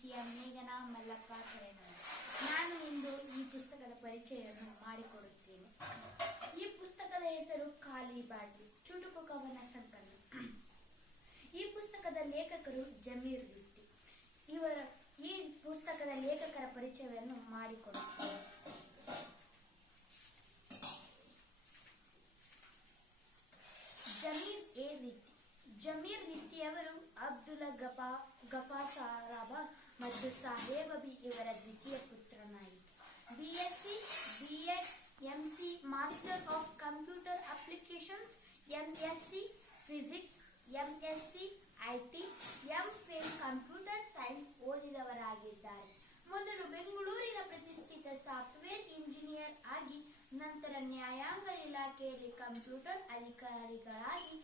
ರೀತಿಯ ಮೇಘನ ಮಲ್ಲಪ್ಪ ಕರೆನೂರು ನಾನು ಇಂದು ಈ ಪುಸ್ತಕದ ಪರಿಚಯವನ್ನು ಮಾಡಿಕೊಡುತ್ತೇನೆ. ಈ ಪುಸ್ತಕದ ಹೆಸರು ಖಾಲಿ ಬಾಟ್ಲಿ ಚುಟುಕು ಕವನ ಸಂಕಲನ. ಈ ಪುಸ್ತಕದ ಲೇಖಕರು ಜಮೀರ್ ವೃತ್ತಿ ಇವರ ಈ ಪುಸ್ತಕದ ಲೇಖಕರ ಪರಿಚಯವನ್ನು ಮಾಡಿಕೊಡುತ್ತೇನೆ. ಜಮೀರ್ ಎ ವಿತ್ತಿ ಜಮೀರ್ ರಿತ್ತಿಯವರು ಅಬ್ದುಲ್ ಗಫಾ ಗಫಾ ಸಾರಾಬ ಮತ್ತು ಸಾಹೇಬ ಬಿ ಇವರ ದ್ವಿತೀಯ ಪುತ್ರನಾಯಿತು. BSc BEd MC master of computer applications MSc physics MSc IT MPhil computer science ಓದಿದವರಾಗಿದ್ದಾರೆ. ಮೊದಲು ಬೆಂಗಳೂರಿನ ಪ್ರತಿಷ್ಠಿತ ಸಾಫ್ಟ್ವೇರ್ ಇಂಜಿನಿಯರ್ ಆಗಿ, ನಂತರ ನ್ಯಾಯಾಂಗ ಇಲಾಖೆಯಲ್ಲಿ ಕಂಪ್ಯೂಟರ್ ಅಧಿಕಾರಿಗಳಾಗಿ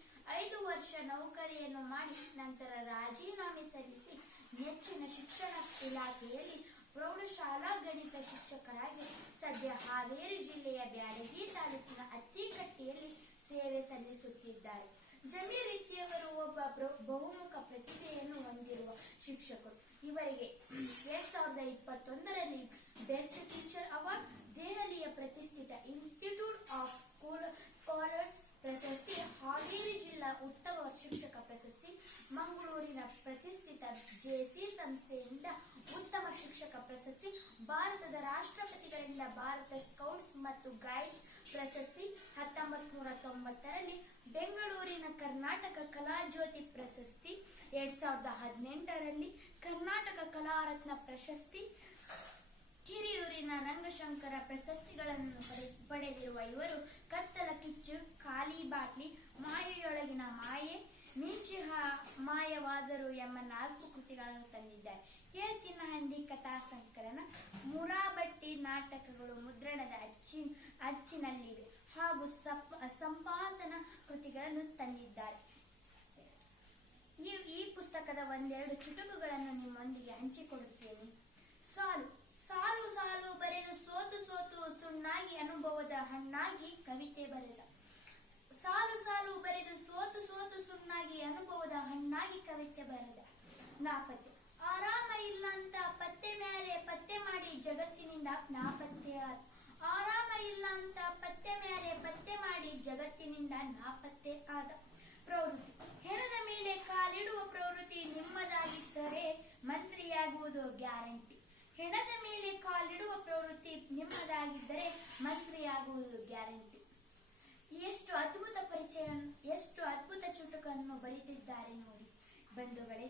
ಐದು ವರ್ಷ ನೌಕರಿಯನ್ನು ಮಾಡಿ, ನಂತರ ರಾಜೀನಾಮೆ ಸಲ್ಲಿಸಿ ನೆಚ್ಚಿನ ಶಿಕ್ಷಣ ಇಲಾಖೆಯಲ್ಲಿ ಪ್ರೌಢಶಾಲಾ ಗಣಿತ ಶಿಕ್ಷಕರಾಗಿ ಸದ್ಯ ಹಾವೇರಿ ಜಿಲ್ಲೆಯ ಬ್ಯಾಡಗಿ ತಾಲೂಕಿನ ಅತ್ತಿಕಟ್ಟಿಯಲ್ಲಿ ಸೇವೆ ಸಲ್ಲಿಸುತ್ತಿದ್ದಾರೆ. ಜಮೀ ರೀತಿಯವರು ಒಬ್ಬ ಬಹುಮುಖ ಪ್ರತಿಭೆಯನ್ನು ಹೊಂದಿರುವ ಶಿಕ್ಷಕರು. ಇವರಿಗೆ ಎರಡ್ ಸಾವಿರದ ಇಪ್ಪತ್ತೊಂದರಲ್ಲಿ ಬೆಸ್ಟ್ ಟೀಚರ್ ಅವಾರ್ಡ್, ದೆಹಲಿಯ ಪ್ರತಿಷ್ಠಿತ ಇನ್ಸ್ಟಿಟ್ಯೂಟ್ ಆಫ್ ಸ್ಕೂಲ್ ಸ್ಕಾಲರ್ಸ್ ಪ್ರಶಸ್ತಿ ಹಾವೇರಿ ಜಿಲ್ಲಾ ಉತ್ತಮ ಶಿಕ್ಷಕ ಪ್ರಶಸ್ತಿ ಮಂಗಳೂರಿನ ಪ್ರತಿಷ್ಠಿತ ಜೆಸಿ ಸಂಸ್ಥೆಯಿಂದ ಉತ್ತಮ ಶಿಕ್ಷಕ ಪ್ರಶಸ್ತಿ, ಭಾರತದ ರಾಷ್ಟ್ರಪತಿಗಳಿಂದ ಭಾರತ ಸ್ಕೌಟ್ಸ್ ಮತ್ತು ಗೈಡ್ಸ್ ಪ್ರಶಸ್ತಿ ಹತ್ತೊಂಬತ್ ನೂರ ತೊಂಬತ್ತರಲ್ಲಿ ಬೆಂಗಳೂರಿನ ಕರ್ನಾಟಕ ಕಲಾಜ್ಯೋತಿ ಪ್ರಶಸ್ತಿ, ಎರಡ್ ಸಾವಿರದ ಹದಿನೆಂಟರಲ್ಲಿ ಕರ್ನಾಟಕ ಕಲಾರತ್ನ ಪ್ರಶಸ್ತಿ ಹಿರಿಯೂರಿನ ರಂಗಶಂಕರ ಪ್ರಶಸ್ತಿಗಳನ್ನು ಪಡೆ- ಪಡೆದಿರುವ ಇವರು ಮಾಯವಾದರು ಎಂಬ ನಾಲ್ಕು ಕೃತಿಗಳನ್ನು ತಂದಿದ್ದಾರೆ. ಕೇಳ್ತಿನ ಹಂದಿ ಕಥಾ ಸಂಕಲನ ಮುರಾಬಟ್ಟಿ ನಾಟಕಗಳು ಮುದ್ರಣದ ಅಚ್ಚಿ, ಅಚ್ಚಿನಲ್ಲಿವೆ ಹಾಗೂ ಸಪ್- ಸಂಪಾದನ ಕೃತಿಗಳನ್ನು ತಂದಿದ್ದಾರೆ. ಈ ಈ ಪುಸ್ತಕದ ಒಂದೆರಡು ಚುಟುಕುಗಳನ್ನು ನಿಮ್ಮೊಂದಿಗೆ ಹಂಚಿಕೊಡುತ್ತೇನೆ ಹಣ್ಣಾಗಿ ಕವಿತೆ ಬರೆದ. ನಾಪತ್ತೆ ಆರಾಮ ಇಲ್ಲ ಅಂತ ಪತ್ತೆ ಮೇಲೆ ಪತ್ತೆ ಮಾಡಿ ಜಗತ್ತಿನಿಂದ ನಾಪತ್ತೆಯಾದ ಆರಾಮ ಇಲ್ಲ ಅಂತ ಪತ್ತೆ ಮೇಲೆ ಪತ್ತೆ ಮಾಡಿ ಜಗತ್ತಿನಿಂದ ನಾಪತ್ತೆ ಆದ. ಪ್ರವೃತ್ತಿ. ಹೆಣದ ಮೇಲೆ ಕಾಲಿಡುವ ಪ್ರವೃತ್ತಿ ನಿಮ್ಮದಾಗಿದ್ದರೆ ಮಂತ್ರಿಯಾಗುವುದು ಗ್ಯಾರಂಟಿ. ಹೆಣದ ಮೇಲೆ ಕಾಲಿಡುವ ಪ್ರವೃತ್ತಿ ನಿಮ್ಮದಾಗಿದ್ದರೆ ಮಂತ್ರಿಯಾಗುವುದು ಗ್ಯಾರಂಟಿ. ಎಷ್ಟು ಅದ್ಭುತ ಪರಿಚಯ ಎಷ್ಟು ಅದ್ಭುತ ಚುಟುಕನ್ನು ಬರೆದಿದ್ದಾರೆ ನೋಡಿ ಬಂಧುಗಳೇ.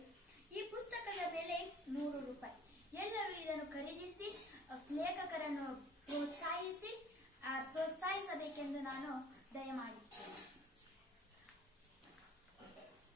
ಈ ಪುಸ್ತಕದ ಬೆಲೆ ನೂರು ರೂಪಾಯಿ. ಎಲ್ಲರೂ ಇದನ್ನು ಖರೀದಿಸಿ ಲೇಖಕರನ್ನು ಪ್ರೋತ್ಸಾಹಿಸಿ ಪ್ರೋತ್ಸಾಹಿಸಬೇಕೆಂದು ನಾನು ದಯಮಾಡುತ್ತೇನೆ